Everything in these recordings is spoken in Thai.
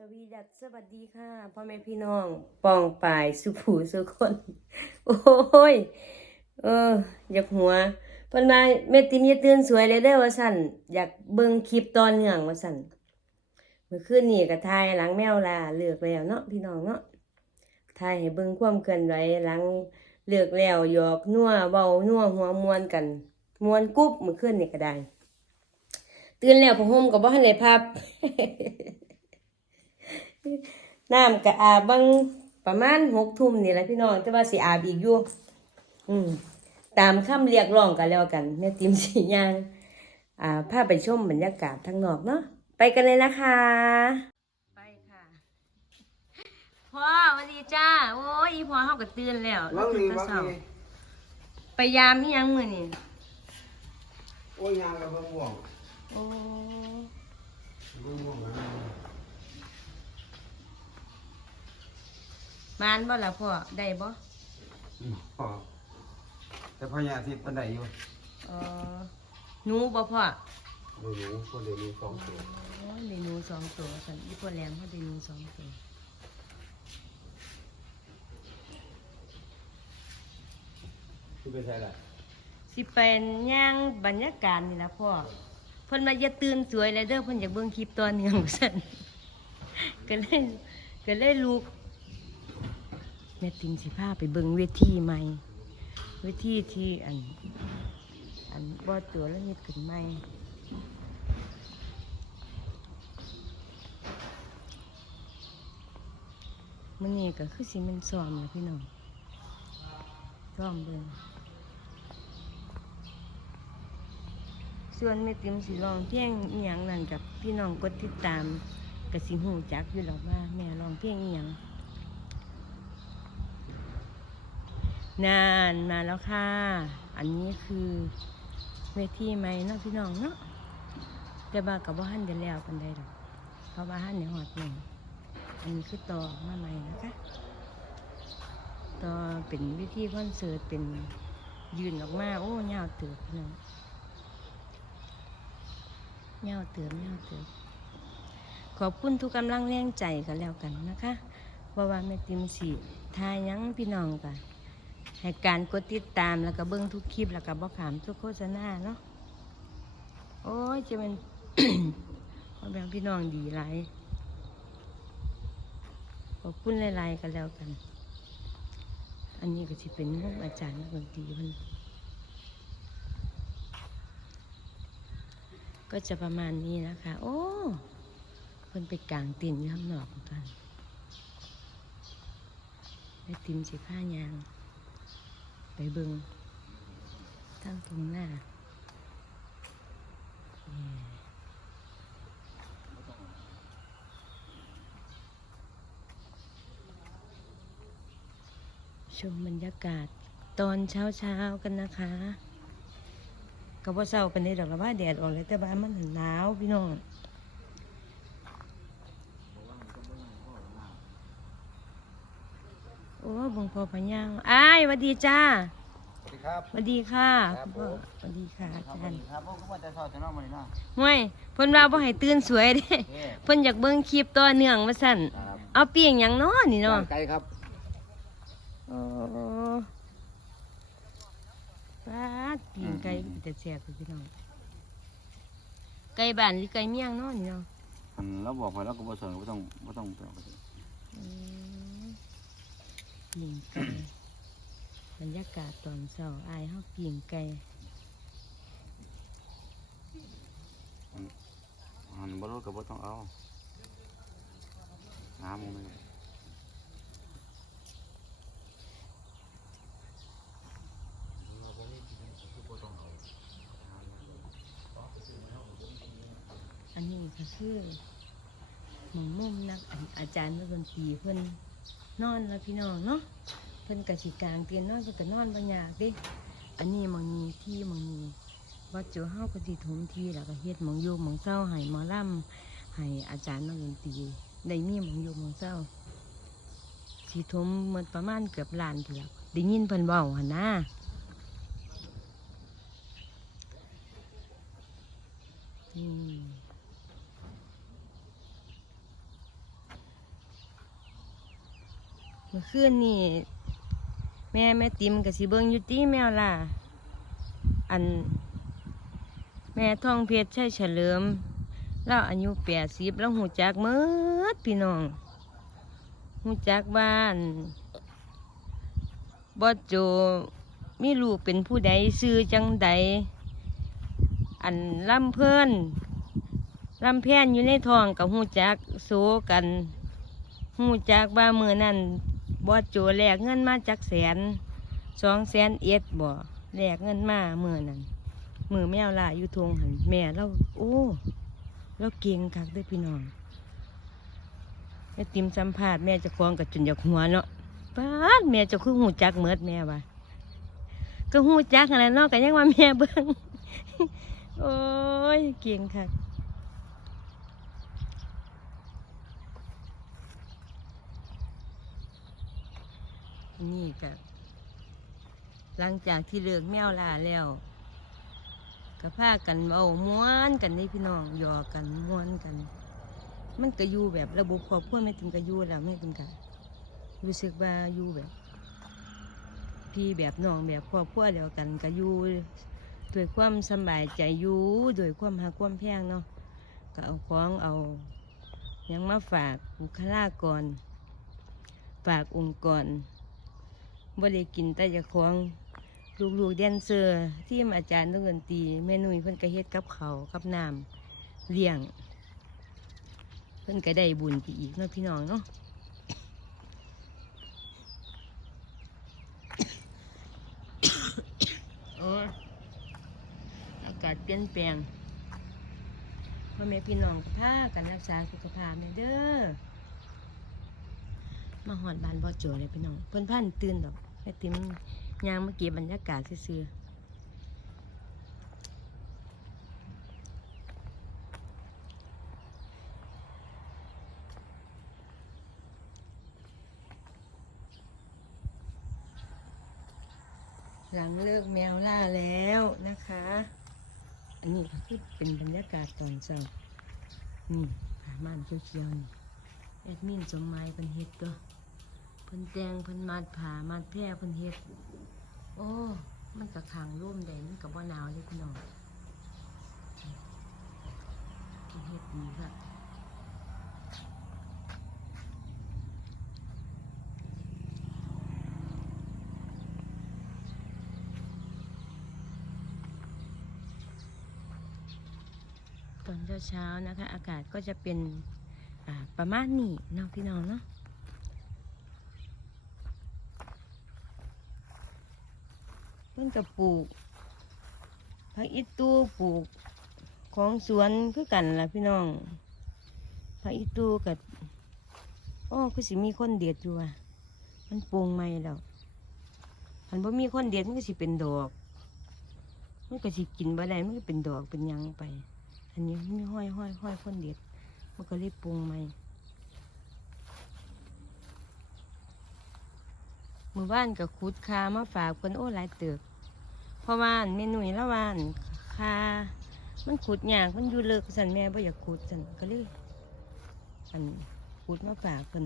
สวีดัสสวัสดีค่ะพ่อแม่พี่น้องปองปายสุผูสุคน โอ้ย เออ อยากหัวเพิ่นมาแม่ติมอย่าตื่นสวยเลยเด้อว่าสั่นอยากเบิ่งคลิปตอนเนื่องว่าสั่นเมื่อคืนนี่ก็ถ่ายหลังแมวลาเลิกแล้วเนาะพี่น้องเนาะถ่ายให้เบิ่งความเคลื่อนไหวหลังเลิกแล้วหยอกนัวเว้านัวหัวมวนกันมวนกุ๊บเมื่อคืนนี่ก็ได้ ตื่นแล้วผ้าห่มก็บ่ทันได้พับ น้ำก็อาบบังประมาณหกทุ่มนี่แหละพี่น้องแต่ว่าสิอาบอีกอยู่อืมตามคำเรียกร้องกันแล้วกันแม่ติมสียางอ่าพาไปชมบรรยากาศทางนอกเนาะไปกันเลยนะคะ ไปค่ะพ่อสวัสดีจ้าโอ้ยอีพ่อเฮาก็ตื่นแล้วว่างมีตื่นแต่ว่างเช้ามีไปยามอีหยังมื้อนี่โอ้ยยางกับเบิ่งม่วงโอ้เบิ่งม่วงนะ มานบ่ล่ะพ่อได้บ่อืมพอแต่พญาทิพย์ปันไดอยู่เออหนูบ่พ่อเดี๋ยวหนูคนเดี๋ยวนี้สองตัวโอ้ยได้หนูสองตัวกันอีพ่อแหลมเขาได้หนูสองตัวคือไปใช่ละสิเป็นย่างบรรยากาศนี่ละพ่อเพิ่นมาอย่าตื่นสวยเลยเด้อเพิ่นอยากเบิ่งคลิปตอนเนื่องสั่นก็เลยก็เลยลุก แม่ติงสิพาไปเบิงเวทีใหม่ เวทีที่อัน อันบ่ตัวแล้วเฮ็ดขึ้นใหม่มื้อนี้ก็คือสิมันซ้อมนะพี่น้องซ้อมเบิ่งส่วนแม่ติมสิร้องเพลงอีหยังนั่นกับพี่น้องกดติดตามก็สิหูจักอยู่หรอกว่าแม่รองเพลงอีหยัง นานมาแล้วค่ะ อันนี้คือเวทีใหมเนาะพี่น้องเนาะแต่ว่ากับว่าหันเดีแล้วกันได้ดอกเพราะว่าหันเดี๋ยหอดหนึ่งอันนี้คือต่อมาใหม่นะคะต่อเป็นวิธีคอนเสิร์ตเป็นยืนออกมาโอ้ยาวเตือพี่น้องเงาเติมเงาเติมขอบคุณทุกกำลังแรงใจกันแล้วกันนะคะเพราะว่าแม่ติมสีทายยังพี่น้องกัน ให้การกดติดตามแล้วก็เบิ้งทุกคลิปแล้วก็บอกขามทุกโฆษณาเนาะโอ้ยจะเป็นพ่อแม่พี่น้องดีหลายขอบคุณหลายๆกันแล้วกัน อันนี้ก็จะเป็นห้องอาจารย์นักดนตรีคนก็จะประมาณนี้นะคะ โอ้เพิ่นไปกลางติ่นย่ข้างนอกกันไปติมสิผ้ายาง ไปเบิงทั้งตรงหน้าชมบรรยากาศตอนเช้าเช้ากันนะคะก็บ่เศร้าเป็นได้ดอกละว่าแดดออกเลยแต่บ้านมันหนาวพี่น้องโอ้เบง พอพะยังอ้ายหวัดดีจ้าสวัสดีครับหวัดดีค่ะครับคุณพ่อผมหวัดดีค่ะอาครับจารย์ครับผมก็ว่าจะสอนจะนอกมาเลยเนาะห่วยเพิ่นว่าบ่ให้ตื่นสวยเด้เอ๊ะเพิ่นอยากเบิ่งคลิปต่อเนื่องว่าซั่นครับเอาเปียงหยังเนาะนี่เนาะ ไกลครับโอ้ปาดปีงไก่แต่แซ่บพี่น้อง ไก่บ้านหรือไก่เมี่ยงเนาะนี่เนาะอันเราบอกไปแล้วก็บ่สอนก็ต้องบ่ต้องไปเอาไปอืม ปิ่งไก่บรรยากาศตอนเช้าอายเฮาปิ่งไก่อันบ่รู้ก็บ่ต้องเอาหาหมูเลยอันนี้ก็คือหมองมุมนักอาอาจารย์นักดนตรีเพิ่น นอนแล้วพี่น้องเนาะเพิ่นกะสิกลางเตียนนอนเพิ่นก็นอนบ่ยากเด้อันนี้มองนี้ที่มองนี้วัดเจ้าเฮาก็สิถมที่แล้วก็เฮ็ดมองอยู่หมองเศร้าให้หมอลำให้อาจารย์นักดนตรีได้มีมองอยู่หมองเศร้าสิถมหมดประมาณเกือบล้านทีแล้วได้ยินเพิ่นเว้าหั่นนะอืม เมื่อคืนนี่แม่แม่ติมกับสิเบิงยูตีแมวล่ะ อัน แม่ท่องเพชรใช่เฉลิมเล่าอายุแปดสิบแล้วหูจักเมิดพี่น้องหูจักบ้านบอดโจมีลูกเป็นผู้ใดซื้อจังใด อันลำเพื่อนลำแพนอยู่ในทองกับหูจักโซกันหูจักว่ามือนั่น บอดโจแลกเงินมาจากแสนสองแสนเอ็ดบ่แลกเงินมามือนั่นมือแมวล่ะอยู่ทงหันแม่เราโอ้เราเก่งคักด้วยพี่น้องแม่ติมสัมภาษณ์แม่จะคลองกับจุนอยากหัวเนาะป้าแม่จะคือหูจักเมิดแม่ว่าก็หูจักอะไรเนาะก็ยังว่าแม่เบิ่งโอ้ยเก่งค่ะ นี่ก็หลังจากที่เลิกแมวลาแล้วก็พากันเอาม้วนกันนี่พี่น้องยอกกันม้วนกัน มันก็อยู่แบบระบบครอบครัวไม่ถึงก็อยู่แล้วไม่ถึงก็รู้สึกว่าอยู่แบบ พี่แบบน้องแบบครอบครัวเดียวกันก็อยู่ด้วยความสบายใจอยู่ด้วยความหักความแพงเนาะก็เอาของเอายังมาฝากบุคลากร ฝากองค์กร บ่ได้กินแต่จะของลูกๆแดนเซอร์ที่อาจารย์ต้องดนตรีแม่นุ่ยเพิ่นก็เฮ็ดกับเขากับน้ำเลี้ยง เพิ่นก็ได้บุญไปอีกเนาะพี่น้องเนาะโอ้อากาศเปลี่ยนแปลงพ่อแม่พี่น้องก็พากันรักษาสุขภาพแม่เด้อมาหอดบานบ่โจเลยพี่น้องเพิ่นพันตื่นดอก แม่ติมยางเมื่อกี้บรรยากาศซื่อหลังเลิกแมวล่าแล้วนะคะ อันนี้ก็คือเป็นบรรยากาศตอนเช้า นี่ผาม่านเขียวๆนี่แอดมินสมหมายเพิ่นเฮ็ดตัว เพิ่นแต่งเพิ่นมัดผ้ามัดแพร่เพิ่นเฮ็ด โอ้ มันก็ขางร่มได้มันก็บ่หนาวเลยพี่น้องเฮ็ดดีครับตอนเช้าๆนะคะ อากาศก็จะเป็นประมาณนี้เนาะพี่น้องเนาะ พิ่นกับปลูกผักอีตูปลูกของสวนคือกันล่ะพี่น้องผักอีตูกับโอ้คือสิมีคนเด็ดอยู่อะมันปลูงใหม่แล้วอันบ่มีคนเด็ดมันก็สิเป็นดอกมันก็สิกินบ่ได้มันก็เป็นดอกเป็นยังไป อันนี้มันห้อยห้อยห้อยคนเด็ดมันก็เลยปรุงใหม่มือบ้านกับคุดคามาฝากคนโอ้หลายเติบ ราะว่านเมนูละวานคามันขุดยากมันอยู่เลิกสันแม่บ่อยากขุดสันก็เลยอันขุดมาฝากเพิ่น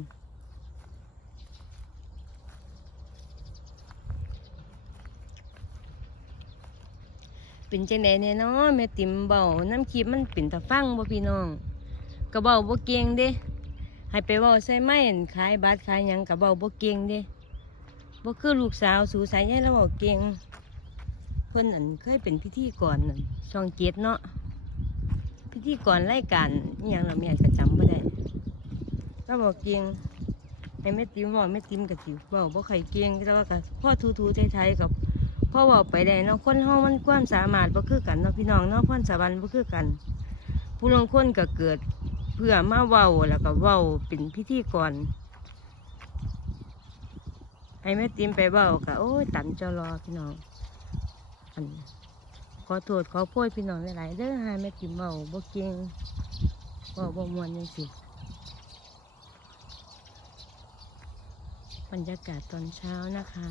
เป็นจังไดเนี่ยเนาะแม่ติ๋มเบาน้ำคลิปมันเป็นตะฟังบ่พี่น้องกระเบาบ่เก่งเด้ให้ไปเว้าใส่ไม้ขายบัตรขายยังกระเบาบ่เก่งเด้บ่คือลูกสาวสูสายใยแล้วเว้าเก่ง เพิ่นอันเคยเป็นพิธีกรนั่นช่องเจ็ดเนาะพิธีกรรายการอหยังเราแม่ก็จำบ่ได้แล้วบอกเก่งให้แม่ติ๋มเว้าแม่ติมก็สิเว้าบ่ค่อยเก่งแต่ว่าก็พ่อทูๆไทยๆกับพ่อเว้าไปได้เนาะคนเฮามันความสามารถบ่คือกันเนาะพี่น้องเนาะพรสวรรค์บ่คือกัน ผู้ลงคนก็เกิดเพื่อมาเว้าแล้วก็เว้าเป็นพิธีกรให้แม่ติมไปเว้าก็โอ้ยตันเจอรอพี่น้อง อันขอโทษขอโพยพี่น้องหลายๆเด้อห้แม่ติมเว้าบ่เก่งเว้าบ่มวนจังซี่บรรยากาศตอนเช้านะคะ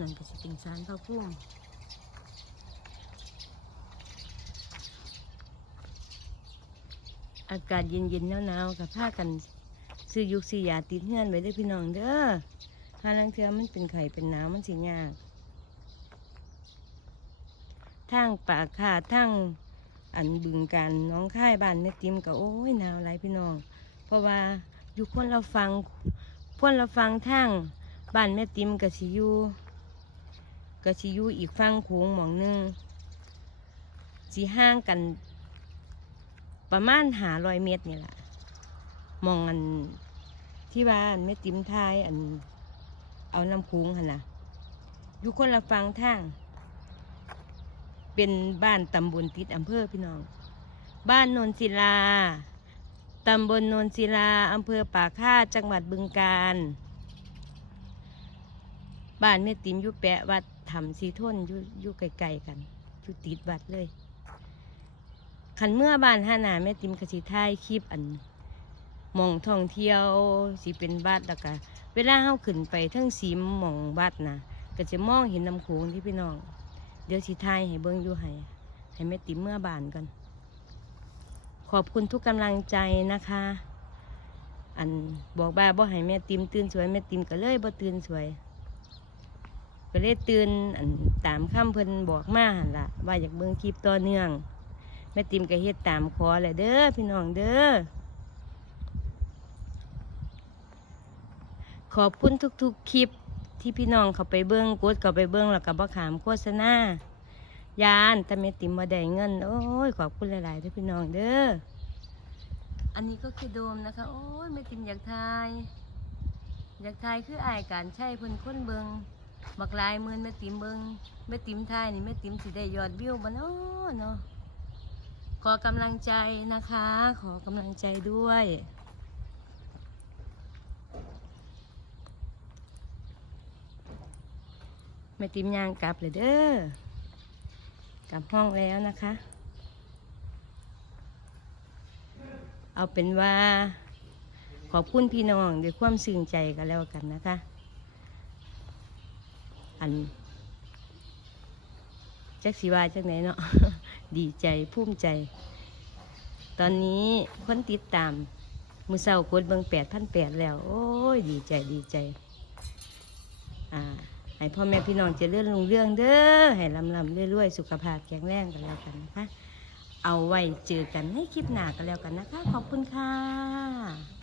นั่นก็สิเป็นศาลพระภูมิอากาศเย็นๆหนาวๆกับผ้ากันซื้อยุกซื้อยาติดเงื่อนไว้ด้อพี่น้องเด้อ ถ้าลังเทือมันเป็นไข่เป็นน้ำมันสิยากทางปากขาทางอันบึงการน้องค่ายบ้านแม่ติมก็โอ้ยหนาวหลพี่น้อง เพราะว่าอยู่คนเราฟังพวนเราฟังทางบ้านแม่ติมกับสิยูกับสิยูอีกฟังโขงหมองหนึงสีห่างกัน ประมาณหาร้อยเมตรนี่แหละมองอันที่ว่านแม่ติมทายอัน เอาน้ำคูงหันนะอยู่คนละฟังทาง เป็นบ้านตำบลติดอำเภอพี่น้อง บ้านโนนศิลา ตำบลโนนศิลาอำเภอป่าค่าจังหวัดบึงกาฬ บ้านแม่ติมอยู่แปะวัดถ้ำสีทนอยู่อยู่ไกลๆกันอยู่ติดวัดเลยขันเมื่อบ้านห้านาแม่ติมกสิท้ายคลิปอันมองท่องเที่ยวสิเป็นวัดแล้วก็ เวลาเฮาขึ้นไปทั้งสีหมองวัดนะก็จะมองเห็นน้ำโขงที่พี่น้อง เดี๋ยวสิทายให้เบิ่งอยู่ให้ให้แม่ติ๋มเมื่อบานกัน ขอบคุณทุกกำลังใจนะคะ อันบอกว่าบ่ให้แม่ติมตื่นสวยแม่ติมก็เลยบ่ตื่นสวยก็เลยตื่นอันตามคำเพิ่นบอกมาหันละว่าอยากเบิ่งคลิปต่อเนื่องแม่ติมก็เฮ็ดตามขอแหละเด้อพี่น้องเด้อ ขอบคุณทุกๆคลิปที่พี่น้องเขาไปเบิ่งกดเขาไปเบิ่งแล้วก็บ่ขามโฆษณายานแต่แม่ติมบ่ได้เงิน โอ้ยขอบคุณหลายๆเด้อพี่น้องเด้ออันนี้ก็คือโดมนะคะ โอ้ยแม่ติมอยากทายอยากทายคืออายการใช้เพิ่นคนเบิงบักลายหมื่นแม่ติ๋มเบิงแม่ติ๋มทายนี่แม่ติ๋มสิได้ยอดวิวบ่เนาะเนาะขอกำลังใจนะคะ ขอกำลังใจด้วย ม่ติมยางกลับเลยเด้อกลับห้องแล้วนะคะ เอาเป็นว่าขอบคุณพี่น้องด้วยความซึ้งใจกันแล้วกันนะคะ อันจักสีวาจักไหนเนาะดีใจภูมิใจ ตอนนี้คนติดตามมือเศร้ากดเบิงแปดพันแปดแล้ว โอ้ย ดีใจดีใจ อ่า ให้พ่อแม่พี่น้องจะเลื่อนลงเรื่องเด้อให้ลำลำเรื่อยๆ สุขภาพแข็งแรงกันแล้วกันนะคะ เอาไว้เจอกันในคลิปหน้ากันแล้วกันนะคะ ขอบคุณค่ะ